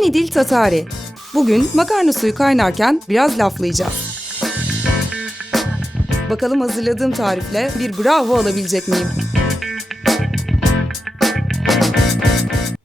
Yeni dil Tatari. Bugün makarna suyu kaynarken biraz laflayacağız. Bakalım hazırladığım tarifle bir bravo alabilecek miyim?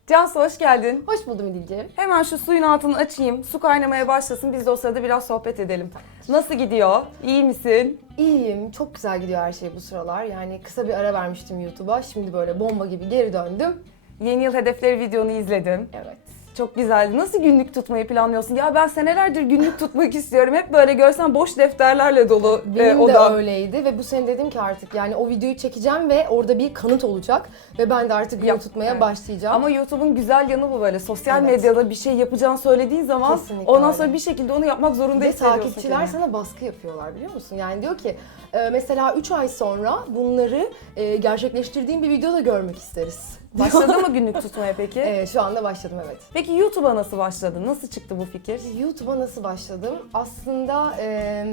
Cansu hoş geldin. Hoş buldum İdilciğim. Hemen şu suyun altını açayım. Su kaynamaya başlasın. Biz de o sırada biraz sohbet edelim. Nasıl gidiyor? İyi misin? İyiyim. Çok güzel gidiyor her şey bu sıralar. Yani kısa bir ara vermiştim YouTube'a. Şimdi böyle bomba gibi geri döndüm. Yeni yıl hedefleri videonu izledim. Evet. Çok güzeldi. Nasıl günlük tutmayı planlıyorsun? Ya ben senelerdir günlük tutmak istiyorum. Hep böyle görsen boş defterlerle dolu e, Benim de odam. öyleydi ve bu sene dedim ki artık yani o videoyu çekeceğim ve orada bir kanıt olacak ve ben de artık gün Yap- tutmaya evet. başlayacağım. Ama YouTube'un güzel yanı bu böyle. Sosyal Evet. medyada bir şey yapacağını söylediğin zaman Kesinlikle ondan öyle. sonra bir şekilde onu yapmak zorunda ve hissediyorsun. takipçiler sana baskı yapıyorlar biliyor musun? Yani diyor ki e, mesela 3 ay sonra bunları e, gerçekleştirdiğim bir videoda görmek isteriz. Başladı mı günlük tutmaya peki? E, şu anda başladım evet. Peki YouTube'a nasıl başladın? Nasıl çıktı bu fikir? YouTube'a nasıl başladım? Aslında e,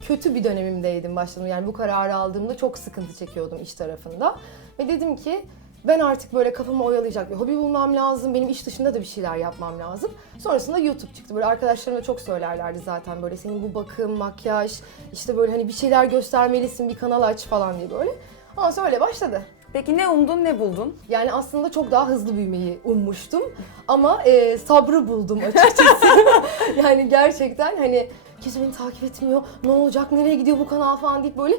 kötü bir dönemimdeydim başladım. Yani bu kararı aldığımda çok sıkıntı çekiyordum iş tarafında. Ve dedim ki ben artık böyle kafamı oyalayacak bir hobi bulmam lazım. Benim iş dışında da bir şeyler yapmam lazım. Sonrasında YouTube çıktı. Böyle arkadaşlarım da çok söylerlerdi zaten böyle senin bu bakım, makyaj, işte böyle hani bir şeyler göstermelisin, bir kanal aç falan diye böyle. Sonra öyle başladı. Peki ne umdun ne buldun? Yani aslında çok daha hızlı büyümeyi ummuştum. Ama e, sabrı buldum açıkçası. yani gerçekten hani kimse beni takip etmiyor. Ne olacak, nereye gidiyor bu kanal falan deyip böyle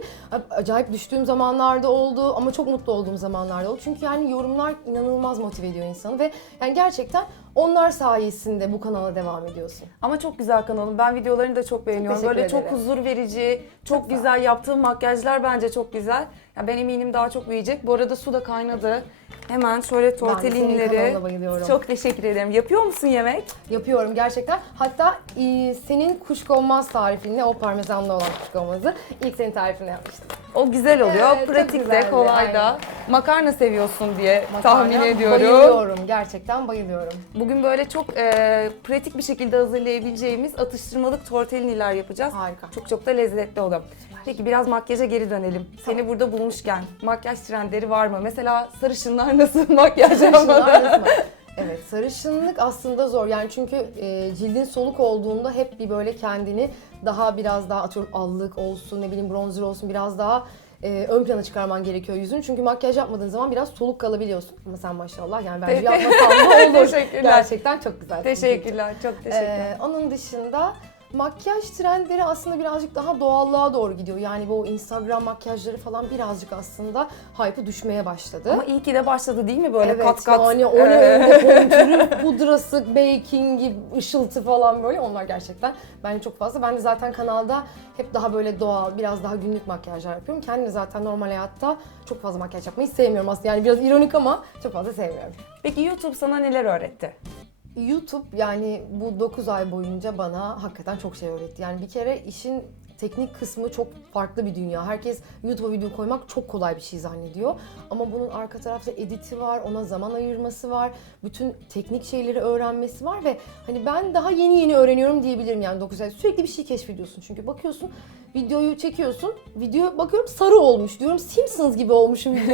acayip düştüğüm zamanlarda oldu. Ama çok mutlu olduğum zamanlarda oldu. Çünkü yani yorumlar inanılmaz motive ediyor insanı. Ve yani gerçekten onlar sayesinde bu kanala devam ediyorsun. Ama çok güzel kanalım. Ben videolarını da çok beğeniyorum. teşekkür Böyle çok ederim. huzur verici, çok, Çok güzel yaptığım makyajlar bence çok güzel. Ya ben eminim daha çok büyüyecek. Bu arada su da kaynadı. Hemen şöyle tortellinleri. bayılıyorum. Çok teşekkür ederim. Yapıyor musun yemek? Yapıyorum gerçekten. Hatta e, senin kuşkonmaz tarifinle o parmesanlı olan kuşkonmazı ilk senin tarifini yapmıştım. O güzel oluyor. Evet, çok Pratik de, güzeldi, kolay da. aynen. Makarna seviyorsun diye Makarna tahmin ediyorum. Bayılıyorum. Gerçekten bayılıyorum. Bugün böyle çok e, pratik bir şekilde hazırlayabileceğimiz atıştırmalık tortelliniler yapacağız. Harika. Çok çok da lezzetli olur. Peki biraz makyaja geri dönelim. Seni burada bulmuşken makyaj trendleri var mı? Mesela sarışınlar nasıl makyaj yapmalı? Evet, sarışınlık aslında zor. Yani çünkü e, cildin soluk olduğunda hep bir böyle kendini daha biraz daha atıyorum allık olsun, ne bileyim bronzer olsun biraz daha e, ön plana çıkarman gerekiyor yüzün. Çünkü makyaj yapmadığın zaman biraz soluk kalabiliyorsun. Ama sen maşallah yani bence yapmasan da olur. Teşekkürler. Gerçekten çok güzel. Teşekkürler, çok teşekkürler. Ee, onun dışında makyaj trendleri aslında birazcık daha doğallığa doğru gidiyor. Yani bu Instagram makyajları falan birazcık aslında hype'ı düşmeye başladı. Ama iyi ki de başladı değil mi böyle evet, kat kat? yani o ne e, öyle kontürü, pudrası, bakingi, ışıltı falan böyle onlar gerçekten bence çok fazla. Ben de zaten kanalda hep daha böyle doğal, biraz daha günlük makyajlar yapıyorum. Kendim zaten normal hayatta çok fazla makyaj yapmayı sevmiyorum aslında. Yani biraz ironik ama çok fazla sevmiyorum. Peki YouTube sana neler öğretti? YouTube yani bu 9 ay boyunca bana hakikaten çok şey öğretti. Yani bir kere işin teknik kısmı çok farklı bir dünya. Herkes YouTube'a video koymak çok kolay bir şey zannediyor. Ama bunun arka tarafta editi var, ona zaman ayırması var, bütün teknik şeyleri öğrenmesi var ve hani ben daha yeni yeni öğreniyorum diyebilirim yani 9 ay. Sürekli bir şey keşfediyorsun çünkü bakıyorsun videoyu çekiyorsun, video bakıyorum sarı olmuş diyorum Simpsons gibi olmuşum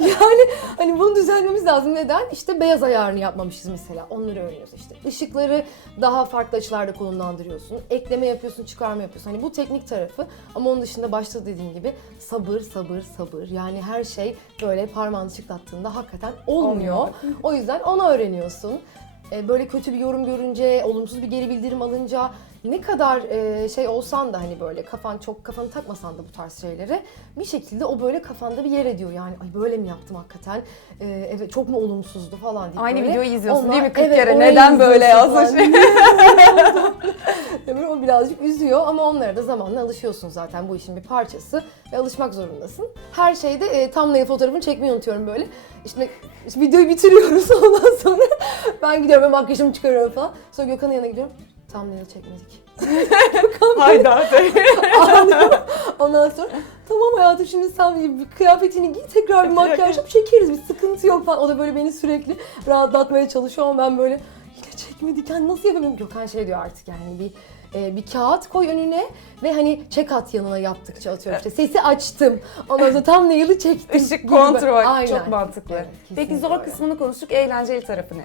yani hani bunu düzenlememiz lazım. Neden? İşte beyaz ayarını yapmamışız mesela. Onları öğreniyorsun işte. Işıkları daha farklı açılarda konumlandırıyorsun. Ekleme yapıyorsun, çıkarma yapıyorsun. Hani bu teknik tarafı. Ama onun dışında başta dediğim gibi sabır, sabır, sabır. Yani her şey böyle parmağını çıklattığında hakikaten olmuyor. Olmuyor. O yüzden onu öğreniyorsun. Ee, Böyle kötü bir yorum görünce, olumsuz bir geri bildirim alınca ne kadar e, şey olsan da hani böyle kafan çok kafanı takmasan da bu tarz şeylere bir şekilde o böyle kafanda bir yer ediyor yani ay böyle mi yaptım hakikaten Ee, evet çok mu olumsuzdu falan diye Aynı böyle. videoyu izliyorsun değil mi 40 evet, kere? Neden böyle yazmış? Böyle o birazcık üzüyor ama onlara da zamanla alışıyorsun zaten bu işin bir parçası ve alışmak zorundasın. Her şeyde e, thumbnail fotoğrafını çekmeyi unutuyorum böyle. İşte, işte videoyu bitiriyoruz ondan sonra ben gidiyorum ve makyajımı çıkarıyorum falan. Sonra Gökhan'ın yanına gidiyorum. Thumbnail çekmedik. Hayda. Ondan sonra tamam hayatım şimdi sen bir kıyafetini giy tekrar bir makyaj yap çekeriz bir sıkıntı yok falan. O da böyle beni sürekli rahatlatmaya çalışıyor ama ben böyle yine çekmedik yani nasıl yapayım? Gökhan şey diyor artık yani bir e, bir kağıt koy önüne ve hani çek at yanına yaptıkça atıyorum işte sesi açtım. Ondan sonra tam nail'ı çektim. Işık gibi. kontrol. Aynen. Çok mantıklı. Evet, Peki kesinlikle zor öyle. kısmını konuştuk. Eğlenceli tarafı ne?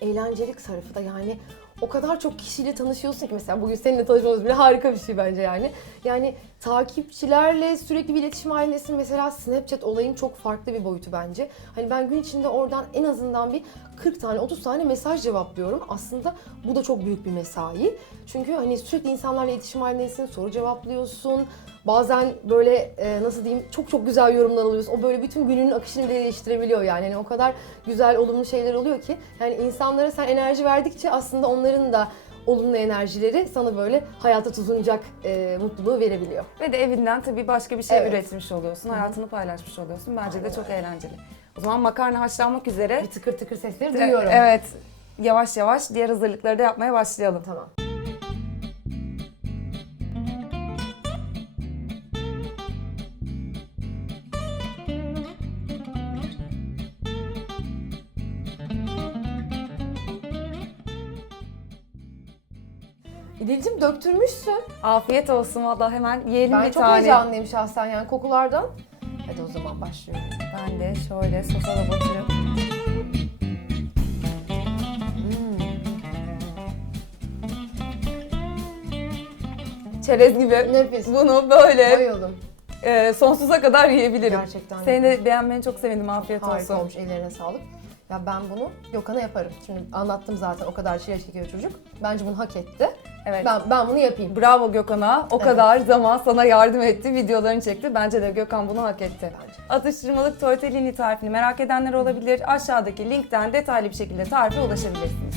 eğlencelik tarafı da yani o kadar çok kişiyle tanışıyorsun ki mesela bugün seninle tanışmamız bile harika bir şey bence yani. Yani takipçilerle sürekli bir iletişim halindesin. Mesela Snapchat olayın çok farklı bir boyutu bence. Hani ben gün içinde oradan en azından bir 40 tane 30 tane mesaj cevaplıyorum. Aslında bu da çok büyük bir mesai. Çünkü hani sürekli insanlarla iletişim halindesin, soru cevaplıyorsun. Bazen böyle e, nasıl diyeyim çok çok güzel yorumlar alıyorsun. O böyle bütün gününün akışını bile değiştirebiliyor yani. yani. O kadar güzel olumlu şeyler oluyor ki yani insanlara sen enerji verdikçe aslında onların da olumlu enerjileri sana böyle hayata tutunacak e, mutluluğu verebiliyor. Ve de evinden tabii başka bir şey Evet. üretmiş oluyorsun. Hayatını paylaşmış oluyorsun. Bence de çok eğlenceli. O zaman makarna haşlanmak üzere. Bir tıkır tıkır sesleri duyuyorum. Evet. Yavaş yavaş diğer hazırlıkları da yapmaya başlayalım. Tamam. İdil'cim döktürmüşsün. Afiyet olsun valla hemen yiyelim Ben bir çok tane. heyecanlıyım şahsen yani kokulardan. Hadi o zaman başlıyorum. Ben de şöyle sosa da batırıp. Çerez gibi. Nefis. Bunu böyle Bayıldım. e, sonsuza kadar yiyebilirim. Gerçekten. Seni de beğenmeni çok sevindim. Afiyet Harika olsun. olmuş. Ellerine sağlık. Ya ben bunu Gökhan'a yaparım. Şimdi anlattım zaten o kadar şey çekiyor çocuk. Bence bunu hak etti. Evet. Ben ben bunu yapayım. Bravo Gökhan'a. O Evet. kadar zaman sana yardım etti, videolarını çekti. Bence de Gökhan bunu hak etti. Bence. Atıştırmalık tortellini tarifini merak edenler olabilir. Aşağıdaki linkten detaylı bir şekilde tarife ulaşabilirsiniz.